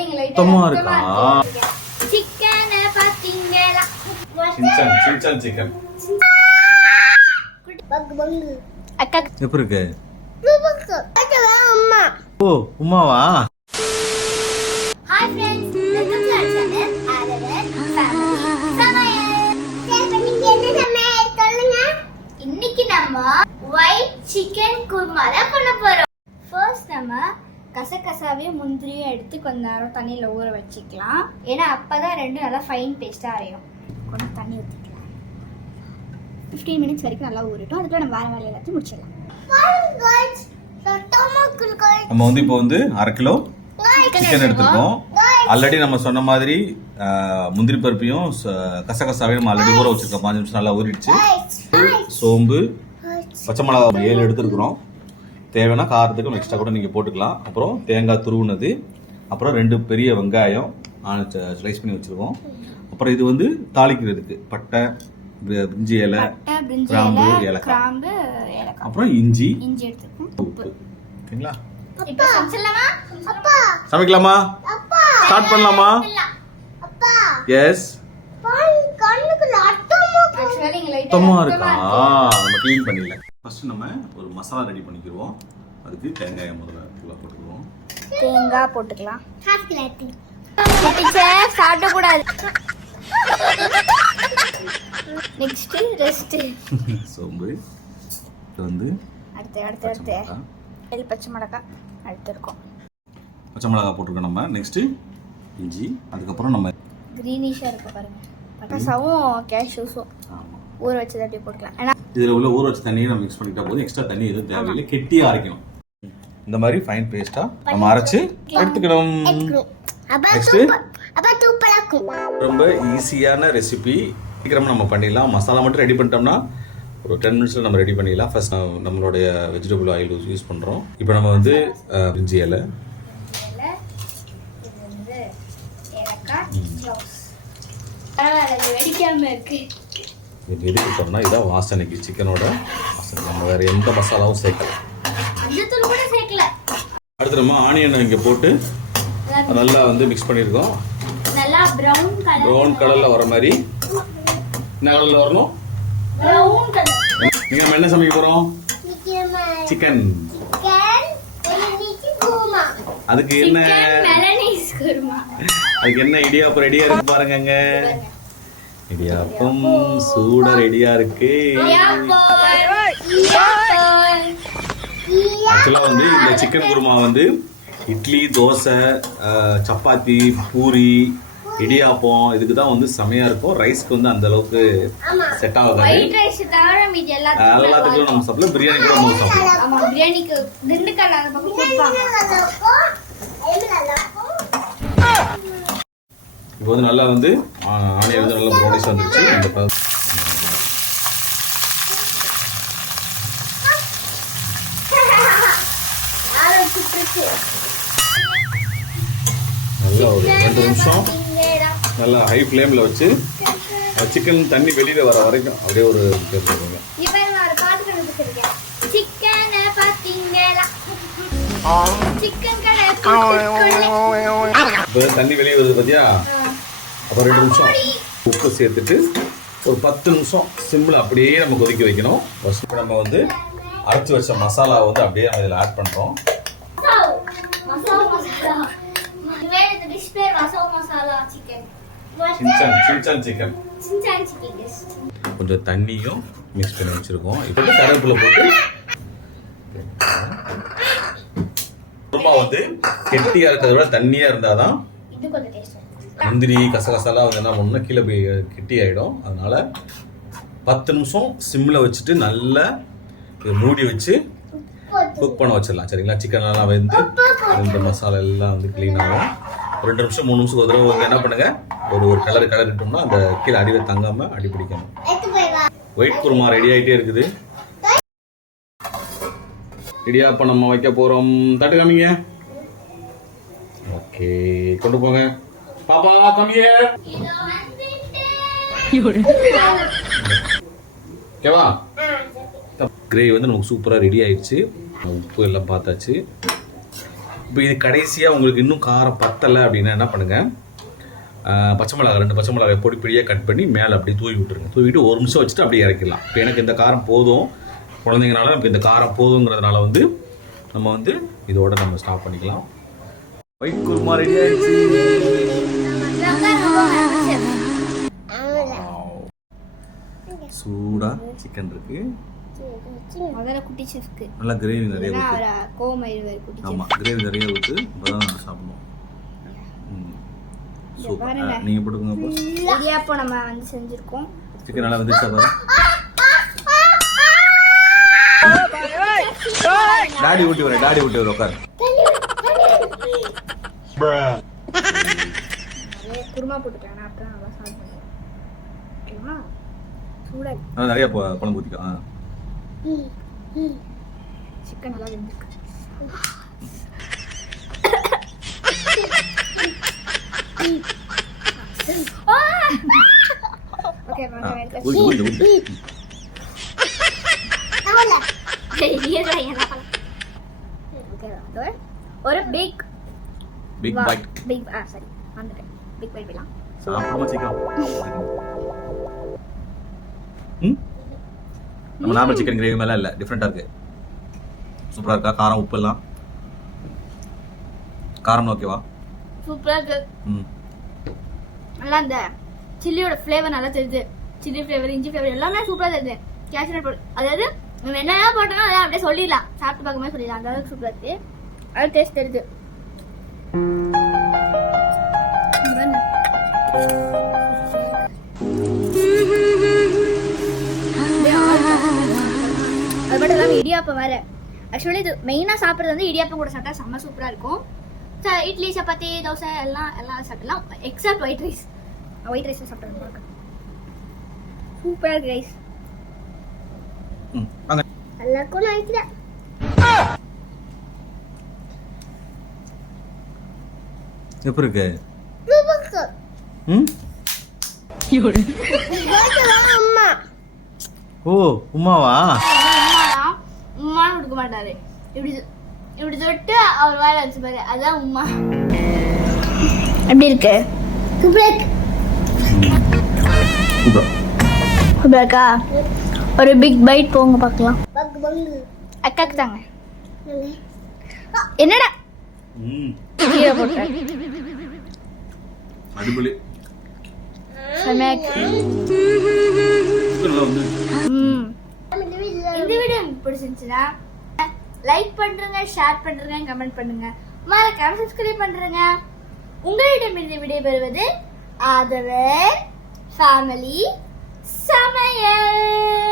சுத்தமா இருக்கா? Chicken chicken எப்படி இருக்கு? ஓ உமாவா? இன்னைக்கு நம்ம ஒயிட் சிக்கன் குருமா தான் பண்ண போறோம். ஃபர்ஸ்ட் நம்ம கசகசாவே முந்திரியும் எடுத்து கொஞ்ச நேரம் தண்ணியில் ஊற வச்சுக்கலாம். ஏன்னா அப்பதான் ரெண்டும் நல்லா ஃபைன் பேஸ்ட்டாக அரையும். கொஞ்சம் தண்ணி ஊற்றிக்கலாம். 15 மினிட்ஸ் வரைக்கும் நல்லா ஊறிட்டோம். அதுக்குள்ள நம்ம வேற வேலை எல்லாத்தையும் முடிச்சிடலாம். நம்ம வந்து இப்போ வந்து 1/2 கிலோ சிக்கன் எடுத்துருக்கோம். ஆல்ரெடி நம்ம சொன்ன மாதிரி முந்திரி பருப்பையும் கசகசாவையும் நம்ம ஆல்ரெடி ஊற வச்சிருக்கோம். 5 நிமிஷம் நல்லா ஊறிடுச்சு. சோம்பு, பச்சை மிளகா 7 எடுத்துருக்குறோம். தேவைன்னா காரத்துக்கு எக்ஸ்ட்ரா கூட நீங்கள் போட்டுக்கலாம். அப்புறம் தேங்காய் துருவுனது, அப்புறம் 2 பெரிய வெங்காயம் ஸ்லைஸ் பண்ணி வச்சுருக்கோம். அப்புறம் இது வந்து தாளிக்கிறதுக்கு பட்டை, பிரிஞ்சி இலை, கிராம்பு, ஏலக்காய், அப்புறம் இஞ்சி எடுத்துருக்கோம். உப்பு. ஓகேங்களா? சமைக்கலாமா? ஸ்டார்ட் பண்ணலாமா? எஸ். சுத்தமா இருக்கா? நம்ம க்ளீன் பண்ணிடலாம். ஃபர்ஸ்ட் நம்ம ஒரு மசாலா ரெடி பண்ணிக்கிறோம். அதுக்கு தேங்காய் முதல்ல போட்டுக்குவோம். தேங்காய் போட்டுக்கலாம். சாப்பிடக்கூடாது. Next rest. சோம்பு வந்து அடுத்து பச்சை மிளகாய் எடுத்துருக்கோம். பச்சை மிளகாய் போட்டிருக்கோம் நம்ம. நெக்ஸ்ட் இஞ்சி, அதுக்கப்புறம் நம்ம கிரீனிஷாக இருக்க பாருங்க பட்டாசாவும் கேஷ்யூஸும் ஊற வச்சது அப்படியே போட்டுக்கலாம். ஏன்னா இதில் உள்ள ஊற வச்ச தண்ணியை நம்ம மிக்ஸ் பண்ணிட்டா போதும். எக்ஸ்ட்ரா தண்ணி எதுவும் தேவையில்லை. கெட்டியாக அரைக்கணும். இந்த மாதிரி ஃபைன் பேஸ்டா நம்ம அரைச்சு எடுத்துக்கணும். நெக்ஸ்ட் ரொம்ப ஈஸியான ரெசிபி, சீக்கிரமாக நம்ம பண்ணிடலாம். மசாலா மட்டும் ரெடி பண்ணிட்டோம்னா ஒரு 10 மினிட்ஸில் நம்ம ரெடி பண்ணிடலாம். ஃபர்ஸ்ட் நம்மளுடைய வெஜிடபிள் ஆயில் யூஸ் பண்ணுறோம். இப்போ நம்ம வந்து பிரிஞ்சி இலை, எதுக்கு சொன்னால் இதான் வாசனைக்கு, சிக்கனோட வாசனை. நம்ம வேறு எந்த மசாலாவும் சேர்க்கல. அடுத்து நம்ம ஆனியனை இங்கே போட்டு நல்லா வந்து மிக்ஸ் பண்ணியிருக்கோம். ப்ரௌன் கலரில் வர மாதிரி. என்ன கலரில் வரணும்? நீங்கள் நம்ம என்ன சமைக்க போகிறோம்? சிக்கன். அதுக்கு என்ன இடியாப்பம் ரெடியா இருக்கு பாருங்க. இடியாப்பம் சூட ரெடியா இருக்கு. ஆக்சுவலா வந்து இந்த சிக்கன் குருமா வந்து இட்லி, தோசை, சப்பாத்தி, பூரி, இடியாப்பம் இதுக்கு தான் வந்து செமையா இருக்கும். ரைஸ்க்கு வந்து அந்த அளவுக்கு செட் ஆகாது. எல்லாத்துக்கும் நம்ம சாப்பிடலாம். பிரியாணி கூட நம்ம சாப்பிடலாம். இப்போ வந்து நல்லா வந்து ஆனியன் வந்து நல்லா ப்ரௌனிஷ் வந்துருச்சு. நல்லா ஒரு 2 நிமிஷம் நல்லா ஹை ஃப்ளேமில் வச்சு சிக்கன் தண்ணி வெளியில் வர வரைக்கும் அப்படியே ஒரு பேசுவாங்க. இப்போ தண்ணி வெளியே வருது பார்த்தியா? அப்போ 2 நிமிஷம் உப்பு சேர்த்துட்டு ஒரு 10 நிமிஷம் சிம்மில் அப்படியே நம்ம கொதிக்க வைக்கணும். ஃபஸ்ட்டு நம்ம வந்து அரைச்சி வச்ச மசாலாவை வந்து அப்படியே நம்ம இதில் ஆட் பண்ணுறோம். சிக்கன் கொஞ்சம் தண்ணியும் மிக்ஸ் பண்ணி வச்சிருக்கோம். இப்போ கருவேப்பிலை போட்டு குருமா வந்து கெட்டியா இருக்கிறத விட தண்ணியா இருந்தாதான் முந்திரி கசகசாலாம் வந்து என்ன பண்ணணும்னா கீழே போய் கெட்டி ஆயிடும். அதனால 10 நிமிஷம் சிம்மில் வச்சுட்டு நல்லா மூடி வச்சு குக் பண்ண வச்சிடலாம். சரிங்களா? சிக்கன் நல்லா வெந்து இந்த மசாலா எல்லாம் வந்து க்ளீன் ஆகும். 2 நிமிஷம் 3 நிமிஷம் ஒரு தடவை என்ன பண்ணுங்க, ஒரு கலரிட்டோம்னா அந்த கீழே அடியில் தங்காம அடி பிடிக்கணும். ஒயிட் குருமா ரெடி ஆகிட்டே இருக்குது. இடியாப்பம் நம்ம வைக்க போறோம். தட்டு காமிங்க. ஓகே, கொண்டு போங்க. பாப்பா காமிங்க. ஓகேவா? கிரேவி வந்து நமக்கு சூப்பராக ரெடி ஆயிடுச்சு. உப்பு எல்லாம் பார்த்தாச்சு. இப்போ இது கடைசியாக உங்களுக்கு இன்னும் காரம் பத்தலை அப்படின்னா என்ன பண்ணுங்கள், பச்சை மிளகாய் 2 பச்சை மிளகாய் பொடி பொடியாக கட் பண்ணி மேலே அப்படியே தூவி விட்டுருங்க. தூவிட்டு 1 நிமிஷம் வச்சுட்டு அப்படியே இறக்கிடலாம். இப்போ எனக்கு இந்த காரம் போதும், குழந்தைங்கனால நமக்கு இந்த காரம் போதுங்கிறதுனால வந்து நம்ம வந்து இதோட நம்ம ஸ்டாப் பண்ணிக்கலாம். ஒயிட் குருமா ரெடி ஆயிடுச்சு. சூடா சிக்கன் இருக்கு. முதல்ல குட்டி செஃப்க்கு நல்லா கிரேவி நிறைய ஊத்து. கோமயிர் குட்டி ஆமா, கிரேவி நிறைய ஊத்து. அப்பதான் நம்ம சாப்பிடணும். சூப்பர். நீங்க போடுங்க அப்போ. இடியாப்பம் நம்ம வந்து செஞ்சிருக்கோம். சிக்கன் நல்லா வந்துச்சா பாரு. டாடி ஊட்டி வர உட்கார். குருமா போட்டுக்கலாம், அப்புறம் நல்லா சாப்பிடுவோம். ஓகேவா? சூடா நிறைய குழம்பு ஊற்றிக்கா. சிக்கன் நல்லா வெந்திருக்கு. ஓகே ஒரு பிக் பைட் சரி வந்துட்டேன். பிக் பைட் வேலாம் சாப்பிடாம சிக்கன். நம்ம நார்மல் சிக்கன் கிரேவி மேல இல்ல, டிஃபரெண்டா இருக்கு. சூப்பரா இருக்கா? காரம் உப்பு எல்லாம் காரம் ஓகேவா? சூப்பரா இருக்கு. நல்லா அந்த சில்லியோட ஃப்ளேவர் நல்லா தெரியுது. சில்லி ஃப்ளேவர், இஞ்சி ஃப்ளேவர் எல்லாமே சூப்பரா தெரியுது. கேஷ்யூநட் போட்டு, அதாவது நம்ம என்னென்ன போட்டோமோ அதை அப்படியே சொல்லிடலாம், சாப்பிட்டு பார்க்கும்போது சொல்லிடலாம். அந்த அளவுக்கு சூப்பரா இருக்கு. அது டேஸ்ட் தெரியுது. அது மட்டும் இல்லாமல் இடியாப்பம் வேற. ஆக்சுவலி இது மெயினாக சாப்பிட்றது வந்து இடியாப்பம் கூட சாப்பிட்டா செம்ம சூப்பராக இருக்கும். இட்லி, சப்பாத்தி, தோசை எல்லாம் சாப்பிடலாம், accept white rice. White rice சாப்பிட்றது பார்க்க சூப்பராக இருக்கு. ரைஸ் எல்லாருக்கும் நான் வைக்கிறேன். எப்படி இருக்கு? அம்மா ஓ உமாவா? உமா கொடுக்க மாட்டாரு. இப்படி தொட்டு அவர் வாயில வச்சு பாரு, அதான் உமா. எப்படி இருக்கு? சூப்பரா ஒரு பிக் பைட் போங்க பார்க்கலாம். அக்காக்கு தாங்க. என்னடா கீரை போட்டேன். அடிபொலி. இந்த வீடியோ பிடிச்சிருந்துச்சுன்னா லைக் பண்றேங்க, ஷேர் பண்றேங்க, கமெண்ட் பண்ணுங்க, மறக்காம சப்ஸ்கிரைப் பண்றேங்க. உங்களிடமிருந்து விடைபெறுவது ஆதவன் ஃபேமிலி சமையல்.